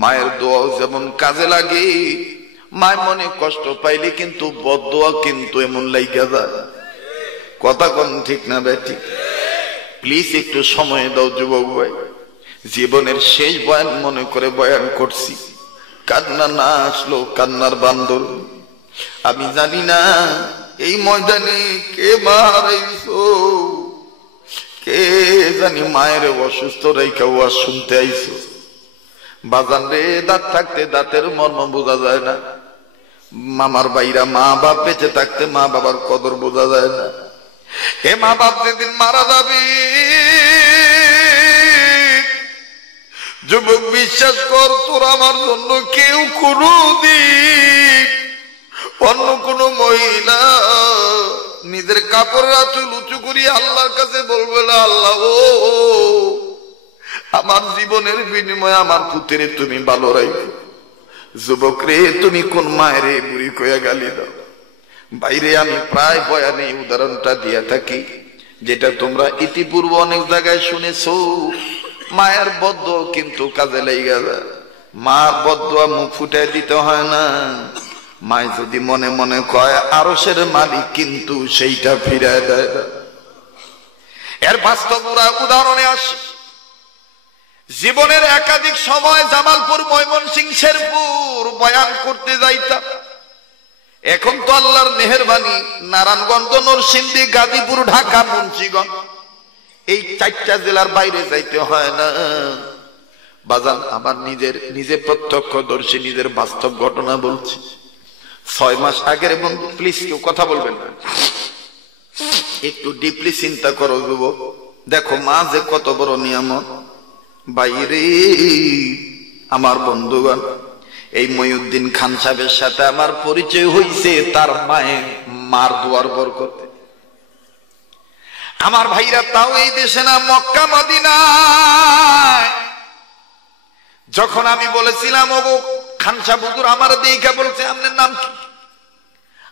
মায়ের দোয়া যেমন কাজে লাগে, মায়ের মনে কষ্ট পাইলে কিন্তু বদদোয়া কিন্তু এমন লাইগা যায়। কথা কোন ঠিক না বেটি? প্লিজ একটু সময় দাও যুবক ভাই। জীবনের শেষ বয়ান মনে করে বয়ান করছি, কান্না না আসলো কান্নার বান্দর। আমি জানি না এই ময়দানে কে মারাইছো, কে জানি মায়ের অসুস্থ রেখা ওয়াজ শুনতে আইছো। বাজান রে, দাঁত থাকতে দাঁতের মর্ম বোঝা যায় না। মামার বাইরা মা বাপ বেঁচে থাকতে মা বাবার কদর বোঝা যায় না। এ মা বাপ যেদিন মারা যাবে, যুবক বিশ্বাস কর, তোর আমার জন্য কেউ কোনদিন অন্য কোন মহিলা নিজের কাপড়ের আঁচল উঁচু করি আল্লাহর কাছে বলবে না, আল্লাহ ও আমার জীবনের বিনিময়ে আমার পুত্রে তুমি ভালো রাখো। যুবক রে, তুমি কোন মায়ের বুড়ি কয়া গালি দাও। বাইরে আমি প্রায় বয়ানে উদাহরণটা দিয়া থাকি, যেটা তোমরা ইতিপূর্বে অনেক জায়গায় শুনেছো। মায়ের বদদোয়া কিন্তু কাজে লেগে যায়। মার বদদোয়া মুখ ফুটাই দিতে হয় না। মায় যদি মনে মনে কয় আরশের মালিক কিন্তু সেইটা ফিরায় দেয় না। এর বাস্তব উদাহরণে আসি। জীবনের একাধিক সময় জামালপুর, ময়মনসিংহ, শেরপুর বয়ান করতে যাইতাম। এখন তো আল্লাহর মেহেরবানি নারায়ণগঞ্জ, নরসিংদী, গাজীপুর, ঢাকা, মুন্সিগঞ্জ এই 4টা জেলার বাইরে যাইতে হয় না। বাজান, আমার নিজে প্রত্যক্ষদর্শী নিজের বাস্তব ঘটনা বলছি। 6 মাস আগের বন্ধু, প্লিজ কেউ কথা বলবেন না, একটু ডিপলি চিন্তা করো যুবক। দেখো মা যে কত বড় নিয়ামত। বাইরে আমার বন্ধুগণ, এই মহিউদ্দিন খান সাহেবের সাথে আমার পরিচয় হইছে তার মার দুয়ার বরকতে। আমার ভাইরা তাও এই দেশে না, মক্কা মদিনায়। যখন আমি বলেছিলাম ওগো খান সাহেব হুজুর আমার দেখা, বলছে আপনার নাম কি?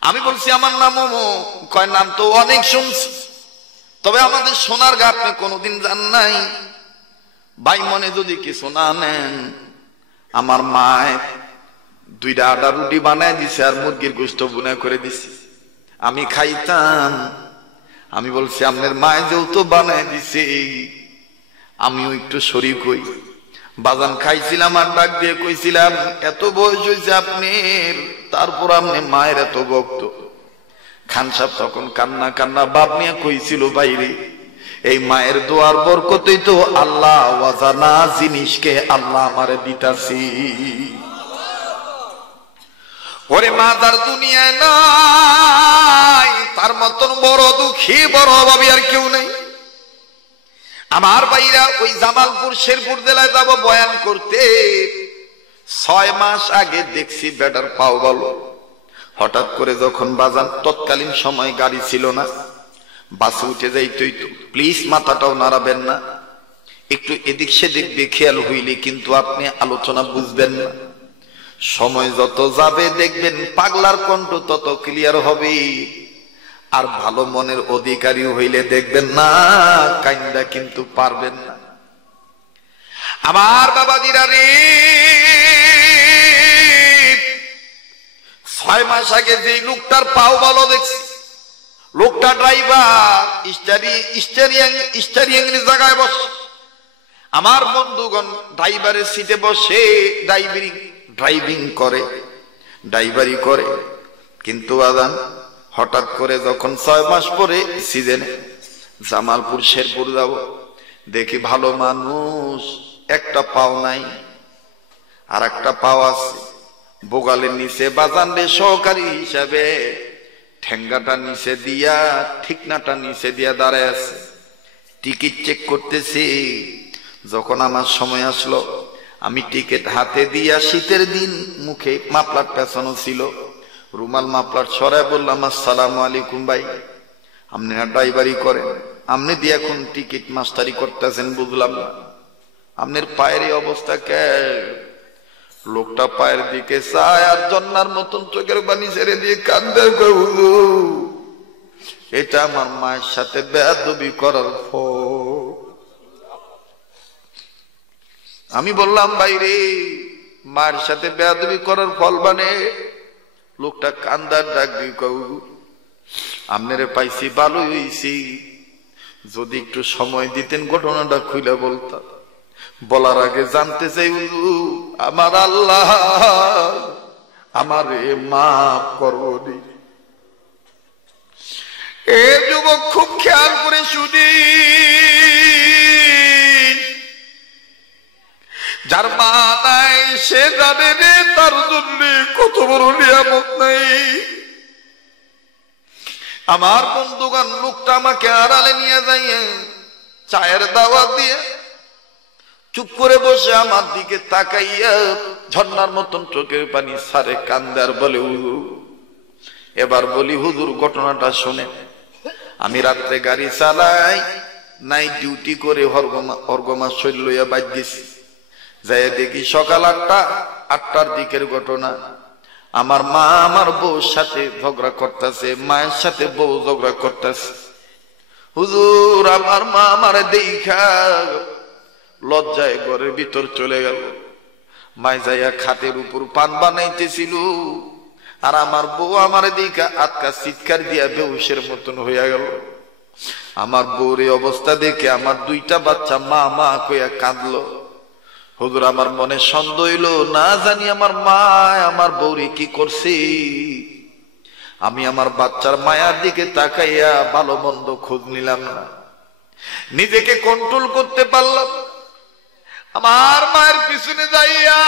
আমি বলছি আমার নাম ওমো। কয় নাম তো অনেক শুনছি, তবে আমাদের সোনার গা আপনি কোনোদিন যান নাই। ভাই মনে যদি কিছু না নেন, আমার মায় 2টা আটা রুটি বানায় দিছে আর মুরগির গোশত বুনা করে দিছে, আমি খাইতাম। আমি বলছি আপনার মায় যেহেতু বানায় দিছে আমিও একটু শরীক হই। বাজান খাইছিলাম আর ডাক দিয়ে কইছিলাম, এত বয়স হয়েছে আপনার, তারপর আপনি মায়ের এত ভক্ত। খান সাহেব তখন কান্না কান্না বাপ নিয়ে কইছিল, বাইরে এই মায়ের দোয়ার বরকতেই তো আল্লাহ ওয়াজানা জিনিসকে আল্লাহ আমারে দিতাছি। ওরে মা যার দুনিয়ায় নাই, তার মতন বড় দুঃখী বড় অভাবী আর কেউ নেই। আমার ভাইরা, ওই জামালপুর, শেরপুর জেলায় যাব বয়ান করতে। 6 মাস আগে দেখছি বেটার পাও ভালো। হঠাৎ করে যখন বাজান, তৎকালীন সময় গাড়ি ছিল না, বাসে উঠে যাইতই তো। প্লিজ মাথাটাও নাড়াবেন না, একটু এদিক সেদিক দিয়ে খেয়াল হইলে কিন্তু আপনি আলোচনা বুঝবেন না। সময় যত যাবে দেখবেন পাগলার কণ্ঠ তত ক্লিয়ার হবে। আর ভালো মনের অধিকারী হইলে দেখবেন না কাইন্দা কিন্তু পারবেন না। আমার বাবাজিরা রে, 6 মাস আগে যে লোকটার পাও ভালো দেখছি, লোকটা ড্রাইভার, স্টিয়ারিং জায়গায় বসে। আমার বন্ধুগণ ড্রাইভারের সিটে বসে ড্রাইভিং করে, ড্রাইভারি করে। কিন্তু আদান হঠাৎ করে যখন 6 মাস পরে সিজনে জামালপুর, শেরপুর যাব, দেখি ভালো মানুষ, একটা পাও নাই আর একটা পাও আছে বোগালের নিচে। বাজান রে, সহকারী হিসাবে ঠেঙ্গাটা নিচে দিয়া, ঠিকনাটা নিচে দিয়া দাঁড়ায় আছে, টিকিট চেক করতেছি। যখন আমার সময় আসলো, আমি টিকিট হাতে দিয়া, শীতের দিন মুখে মাফলার পেছানো ছিল, রুমাল মাফলার সরাই বললাম, আসসালামু আলাইকুম ভাই, আপনি না ড্রাইভারি করেন, আপনি দিয়ে এখন টিকিট মাস্টারি করতেছেন, বুঝলাম না আপনার পায়ের এই অবস্থা কে? লোকটা পায়ের দিকে চায় আর জন্নার মতন চোখের পানি ছেড়ে দিয়ে কান্দে, এটা আমার মায়ের সাথে বেয়াদবি করার ফল। আমি বললাম, বাইরে মায়ের সাথে বেয়াদবি করার ফল মানে লোকটা কান্দার ডাক দিয়ে কয়, আপনারে পাইছি ভালোই হইছি, যদি একটু সময় দিতেন ঘটনাটা খুলে বলতাম। বলার আগে জানতে চাই, আমার আল্লাহ আমারে মাফ করবি। এ যুবক খুব খেয়াল করে শুনি, যার মা নাই সে জানে রে তার জন্য কত বড় নিয়ামত নাই। আমার বন্ধুগণ, লোকটা আমাকে আড়ালে নিয়ে যাইয়ে চায়ের দাওয়াত দিয়ে চুপ করে বসে আমার দিকে তাকাইয়া ঝর্ণার মতন চোখের পানি সারে কান্দে আর বলে, এবার বলি হুজুর ঘটনাটা শুনে। আমি রাত্রে গাড়ি চালাই, নাইট ডিউটি করে হরগমা শৈল লইয়া বাদ দিছি। যাই দেখি সকাল 8টার দিকের ঘটনা। আমার মা আমার বউর সাথে ঝগড়া করতেছে, মায়ের সাথে বউ ঝগড়া করতেছে। হুজুর, আমার মা আমারে দেখা লজ্জায় ঘরের ভিতর চলে গেল। মায় যাইয়া খাটের উপর পান বানাইতেছিল, আর আমার বউ আমারে দেখা আটকা চিৎকার দিয়া বেহুশের মতন হইয়া গেল। আমার বউর এই অবস্থা দেখে আমার 2টা বাচ্চা মা মা কইয়া কাঁদলো। হুজুর, আমার মনে সন্দেহ হইল, না জানি আমার মা আমার বউরে কি করছে। আমি আমার বাচ্চার মায়ার দিকে তাকাইয়া ভালো মন্দ খোঁজ নিলাম না, নিজেকে কন্ট্রোল করতে পারলাম। আমার মায়ের পিছনে যাইয়া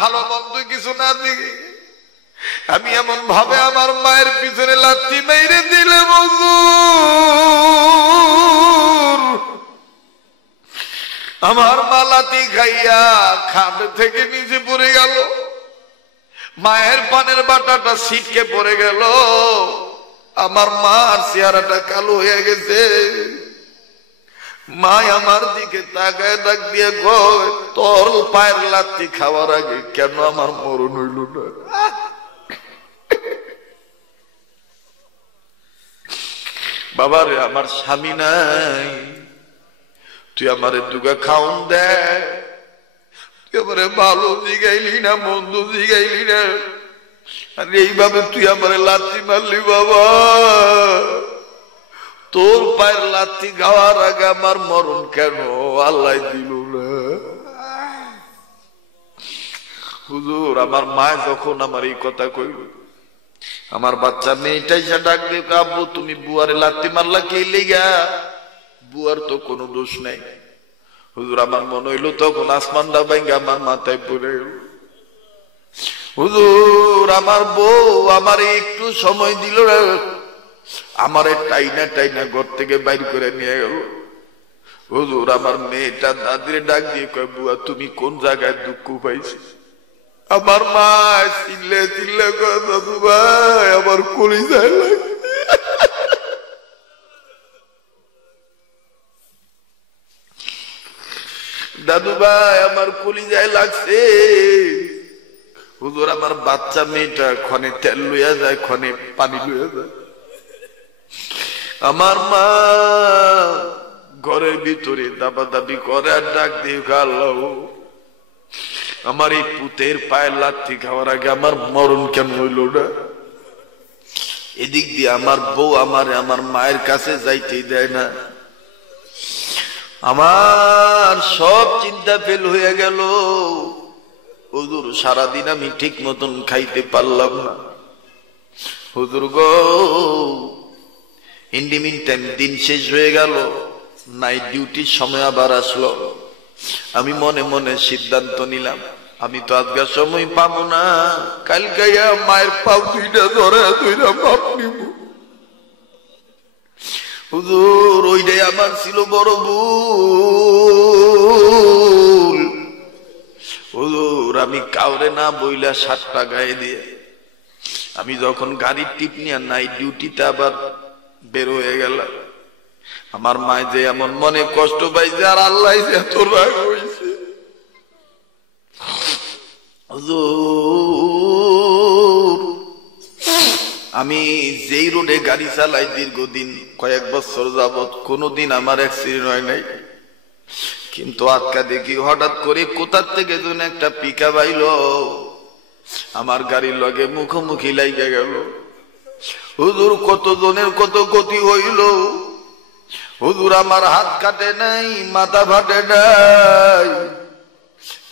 ভালো মন্দ কিছু না দিকে আমি এমন ভাবে আমার মায়ের পিছনে লাথি মেরে দিলাম, আমার মা লাথি খাইয়া খাট থেকে নিচে পড়ে গেল। মায়ের পানের বাটাটা ছিটকে পড়ে গেল। আমার মার চেহারাটা কালো হয়ে গেছে। মা আমার দিকে তাকায় ডাক দিয়ে কয়, তোর পায়ের লাথি খাওয়ার আগে কেন আমার মরণ হইল না? বাবারে, আমার স্বামী নাই, তুই আমারে দুগা খাওন দে, তুই আমারে ভালো জিগাইলি না মন্দ জিগাইলি না, আর এইভাবে তুই আমারে লাথি মারলি। বাবা, তোর পায়ের লাথি খাওয়ার আগে আমার মরণ কেন আল্লাহ দিল না? হুজুর, আমার মা যখন আমার এই কথা কইল, আমার বাচ্চা মেয়েটাই সে ডাক দিয়ে, আব্বু তুমি বুয়ারে লাথি মারলা কি লেগা? বুয়ার তো কোনো দোষ নাই। হুজুর, আমার মনে হইল তখন আসমানটা ভাঙ্গা আমার মাথায় পড়ে গেল। হুজুর, আমার বউ আমার একটু সময় দিল না, আমারে টাইনা টাইনা ঘর থেকে বাইর করে নিয়ে গেল। হুজুর, আমার মেয়েটা দাদিরে ডাক দিয়ে কয়, বুয়া তুমি কোন জায়গায় দুঃখ পাইছি? আমার মা চিল্লে চিল্লে কয়, দাদু ভাই আমার কলিজায় লাগে, দাদু ভাই আমার কলিজায় লাগছে। হুজুর, আমার বাচ্চা মেয়েটা ক্ষণে তেল লইয়া যায়, ক্ষণে পানি লইয়া যায়। আমার মা ঘরের ভিতরে দাবা দাবি করে আর ডাক দিয়ে, আল্লাহ আমার এই পুতের পায়ের লাথি খাওয়ার আগে আমার মরণ কেন হইল না? এদিক দিয়ে আমার বউ আমার মায়ের কাছে যাইতেই দেয় না। আমার সব চিন্তা ফেল হয়ে গেল। হুজুর, সারাদিন আমি ঠিক মতন খাইতে পারলাম না। হুজুর গো, ইন দি মিন টাইম দিন শেষ হয়ে গেল, নাইট ডিউটির সময় আবার আসলো। আমি মনে মনে সিদ্ধান্ত নিলাম, আমি তো আজকের সময় পাবো না, কালকে মায়ের পাও 2টা ধরে 2টা মাপ নিব। হুজুর, ওইটাই আমার ছিল বড় ভুল। হুজুর, আমি কাউরে না বইলা 7টা গায়ে দিয়ে আমি যখন গাড়ির টিপ নিয়ে নাইট ডিউটিতে আবার বের হয়ে গেল, আমার মায় যে এমন মনে কষ্ট পাইছে আর আল্লাহ এত রাগ হয়েছে। হুজুর, আমি যেই রোডে গাড়ি চালাই দীর্ঘদিন, কয়েক বছর যাবত, কোনোদিন আমার অ্যাক্সিডেন্ট হয় নাই, কিন্তু আজকা দেখি হঠাৎ করে কোথার থেকে যেন একটা পিকআপ আইলো, আমার গাড়ির লগে মুখোমুখি লাইগা গেল। হুজুর কত জনের কত গতি হইল। হুজুর আমার হাত কাটে নাই, মাথা ফাটে নাই,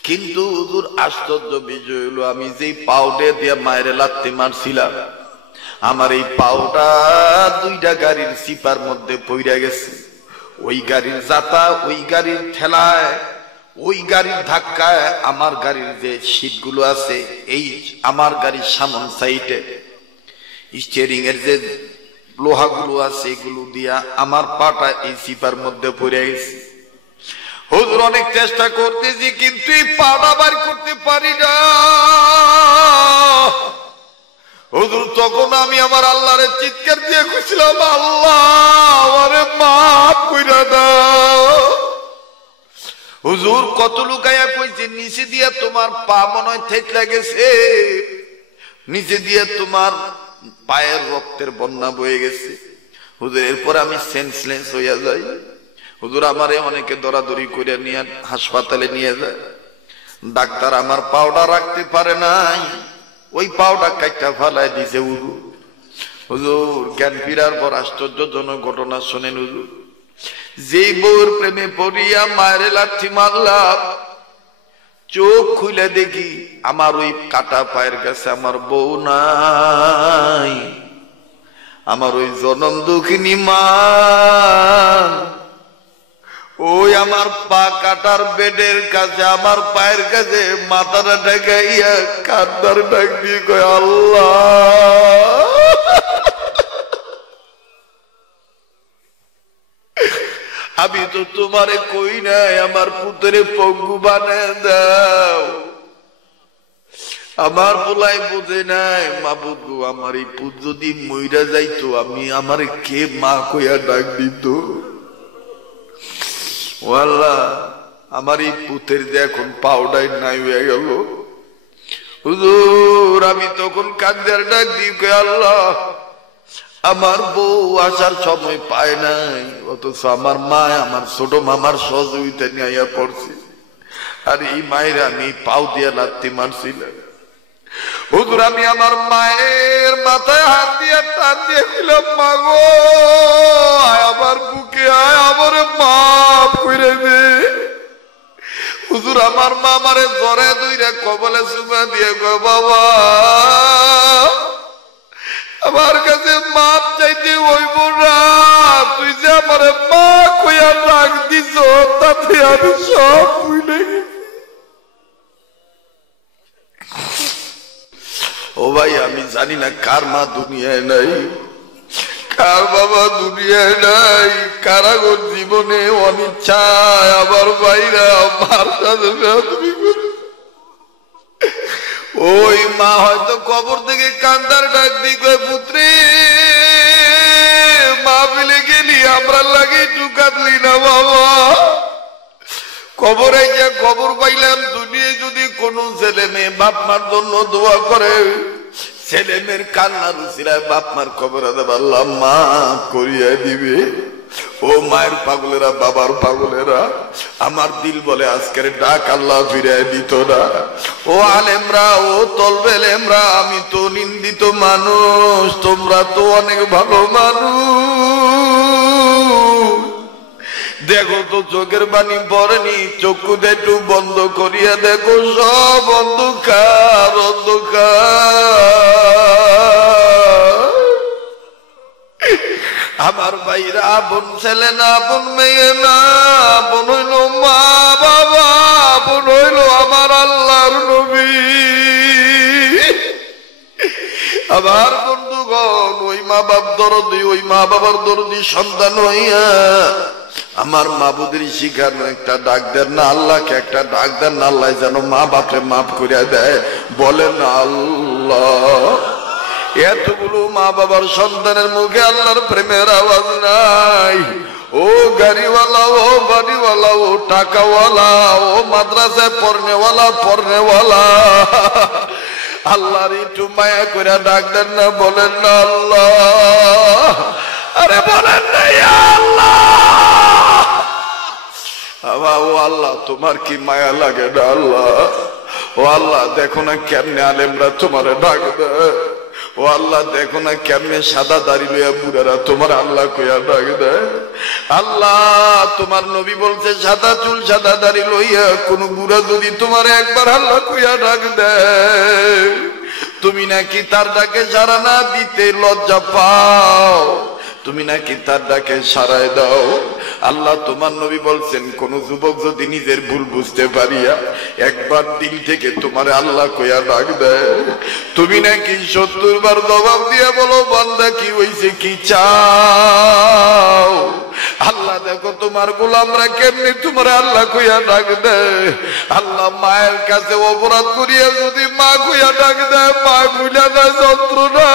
কিন্তু হুজুর আশ্চর্য বিষয় হইল আমি যেই পাউডে দিয়ে মায়ের লাত্তি মারছিলাম, আমার এই পাউটা দুইটা গাড়ির সিপার মধ্যে পইরা গেছে। ওই গাড়ির যাতা, ওই গাড়ির ঠেলায়, ওই গাড়ির ধাক্কায় আমার গাড়ির যে সিটগুলো আছে, এই আমার গাড়ির সামন সাইডে স্টিয়ারিং এর যে লোহাগুলো আছে এগুলো দিয়া আমার পাটা এই সিপার মধ্যে পড়ে গেছে। হুজুর অনেক চেষ্টা করতেছি কিন্তু এই পাটা বার করতে পারি না। হুজুর তখন আমি আমার আল্লাহরে চিৎকার দিয়ে কইছিলাম, আল্লাহ আমারে মাফ কইরা দাও। হুজুর কত লুকাইয়া কইছে, নিচে দিয়া তোমার পা মনে হয় থেতলা গেছে, নিচে দিয়ে তোমার পায়ের রক্তের বন্যা বয়ে গেছে। হুজুর এরপর আমি সেন্সলেস হইয়া যাই। হুজুর আমারে অনেকে দরাদরি করে নিয়ে হাসপাতালে নিয়ে যায়। ডাক্তার আমার পাউডার রাখতে পারে নাই, ওই পাউডার কাইটা ফালাই দিছে। হুজুর জ্ঞান ফিরার পর আশ্চর্যজনক ঘটনা শোনেন। হুজুর যেই বউর প্রেমে পড়িয়া মায়ের লাঠি মারলাম, চোখ খুলে দেখি আমার ওই কাটা পায়ের কাছে আমার বউ নাই। আমার ওই জনম দুঃখিনী মা ওই আমার পা কাটার বেডের কাছে, আমার পায়ের কাছে মাথাটা ঢাকাইয়া কান্দার ডাক দিয়ে কয়, আল্লাহ আমি তো তোমারে কই নাই আমার পুত্রে পঙ্গু বানায় দাও। আমার বলাই বোঝে নাই, মাবুদ গো আমার এই পুত যদি মইরা যাইতো, আমি আমারে কে মা কইয়া ডাক দিত। ও আল্লাহ আমার এই পুতের যে এখন পাউডার নাই হয়ে গেল। হুজুর আমি তখন কান্দার ডাক দিই, আল্লাহ আমার বউ আসার সময় পায় নাই, অথচ আমার মা আমার ছোট মামার সহযোগিতা নিয়ে পড়ছে, আর এই মায়ের আমি পাও দিয়া লাত্তি মারছিলাম। হুজুর আমি আমার মায়ের মাথায় হাত দিয়ে টান দিয়ে দিলাম, মা গো আয় আমার বুকে আয়, আমার মাফ করে দে। হুজুর আমার মা আমারে জরে দুইরা কবলে চুমা দিয়ে গো, বাবা আমার কাছে মাপ চাইতে হইব না, তুই যে আমার মা কইয়া ডাক দিছ তাতে আমি সব ভুলে গেছি। ও ভাই আমি জানি না কার মা দুনিয়ায় নাই, কার বাবা দুনিয়ায় নাই, কারা গো জীবনে অনিচ্ছায় আবার বাইরা মার সাথে ওই মা হয়তো কবর থেকে কান্দার ডাক দি কয়, পুত্রে মা ফেলে গেলি আমরা লাগে একটু কাঁদলি না বাবা। কবরে গিয়া খবর পাইলাম দুনিয়ায় যদি কোন ছেলে মেয়ে বাপ মার জন্য দোয়া করে, ছেলে মেয়ের কান্নার উসিলায় বাপ মার খবর আল্লাহ মা করিয়া দিবে। ও মায়ের পাগলেরা, বাবার পাগলেরা, আমার দিল বলে আজকের ডাক আল্লাহ ফিরায় দিত না। ও আলেমরা, ও তলবেলেমরা, আমি তো নিন্দিত মানুষ, তোমরা তো অনেক ভালো মানুষ। দেখো তো চোখের বাণী পড়েনি, চক্ষু একটু বন্ধ করিয়া দেখো, সব অন্ধকার অন্ধকার। আমার ভাইরা আপন ছেলে না, আপন মেয়ে না, আপন হইল মা বাবা, আপন হইল আমার আল্লাহর নবী। আমার বন্ধুগণ ওই মা বাপ দরদি, ওই মা বাবার দরদি সন্তান হইয়া আমার মাবুদের শিখানো একটা ডাক দেন না আল্লাহকে, একটা ডাক দেন না আল্লাহ যেন মা বাপকে মাফ করিয়া দেয়। বলেন আল্লাহ। এতগুলো মা বাবার সন্তানের মুখে আল্লাহর প্রেমের আওয়াজ নাই। ও গাড়িওয়ালা, ও বাড়িওয়ালা, ও টাকাওয়ালা, ও মাদ্রাসায় পড়নেওয়ালা, আল্লাহর একটু মায়া করে ডাক দেন না, বলেন না আল্লাহ। আরে বলেন না আল্লাহ। ও আল্লাহ তোমার কি মায়া লাগে না আল্লাহ? ও আল্লাহ দেখো না কেমনে আলেমরা তোমার ডাক দেয়। ও আল্লাহ দেখো না কেমনে সাদা দাড়ি লইয়া বুড়ারা তোমার আল্লাহ কইয়া ডাক দেয়। আল্লাহ তোমার নবী বলছে সাদা চুল সাদা দাড়ি লইয়া কোন বুড়া যদি তোমার একবার আল্লাহ কইয়া ডাক দেয়, তুমি নাকি তার ডাকে সাড়া না দিতে লজ্জা পাও, তুমি নাকি তার ডাকে সাড়ায় দাও। আল্লাহ তোমার নবী বলছেন কোন যুবক যদি নিজের ভুল বুঝতে পারিয়া একবার দিল থেকে তোমার আল্লাহ কইয়া ডাক দেয়, তুমি নাকি 70 বার জবাব দিয়া বলো বান্দা কি হইছে কি চাও। আল্লাহ দেখো তোমার গোলামরা কেমনি তোমার আল্লাহ কইয়া ডাক দেয়। আল্লাহ মায়ের কাছে অপরাধ করিয়া যদি মা কইয়া ডাক দেয়, মা ভুলে যায় যন্ত্রণা।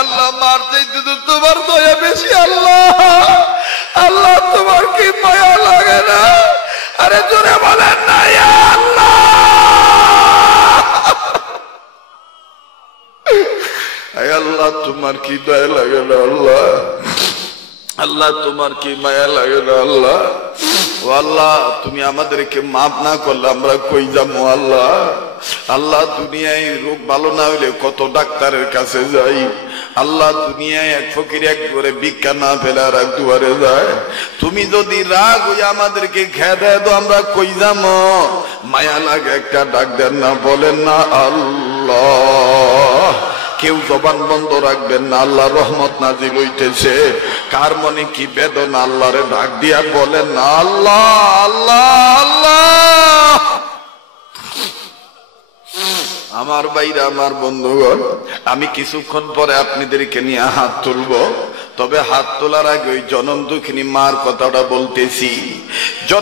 আল্লাহ মার চাইতে তো তোমার দয়া বেশি আল্লাহ। আল্লাহ তোমার কি মায়া লাগে না? আরে জোরে বলেন না ইয়া আল্লাহ। আল্লাহ তোমার কি দয়া লাগে না আল্লাহ? আল্লাহ তোমার কি মায়া লাগে না আল্লাহ? ও আল্লাহ তুমি আমাদেরকে মাফ না করলে আমরা কই যাবো আল্লাহ? আল্লাহ দুনিয়ায় রোগ ভালো না হইলে কত ডাক্তারের কাছে যাই। আল্লাহ দুনিয়ায় এক ফকির এক করে ভিক্ষা না ফেলে আর এক দুয়ারে যায়। তুমি যদি রাগ হয়ে আমাদেরকে খেয়ে দেয় তো আমরা কই যাবো? মায়া লাগে একটা ডাক দেন না, বলেন না আল্লাহ। কেউ জবান বন্ধ রাখবেন না, আল্লাহ রহমত নাজিল হইতেছে। কার মনে কি বেদনা আল্লাহরে ডাক দিয়া বলেন না আল্লাহ আল্লাহ আল্লাহ। আমার ভাইরা আমার বন্ধুগণ, আমি কিছুক্ষণ পরে আপনাদেরকে নিয়ে হাত তুলব। তবে হাত তোলার আগে ওই জনম দুঃখিনী মার কথাটা বলতেছি।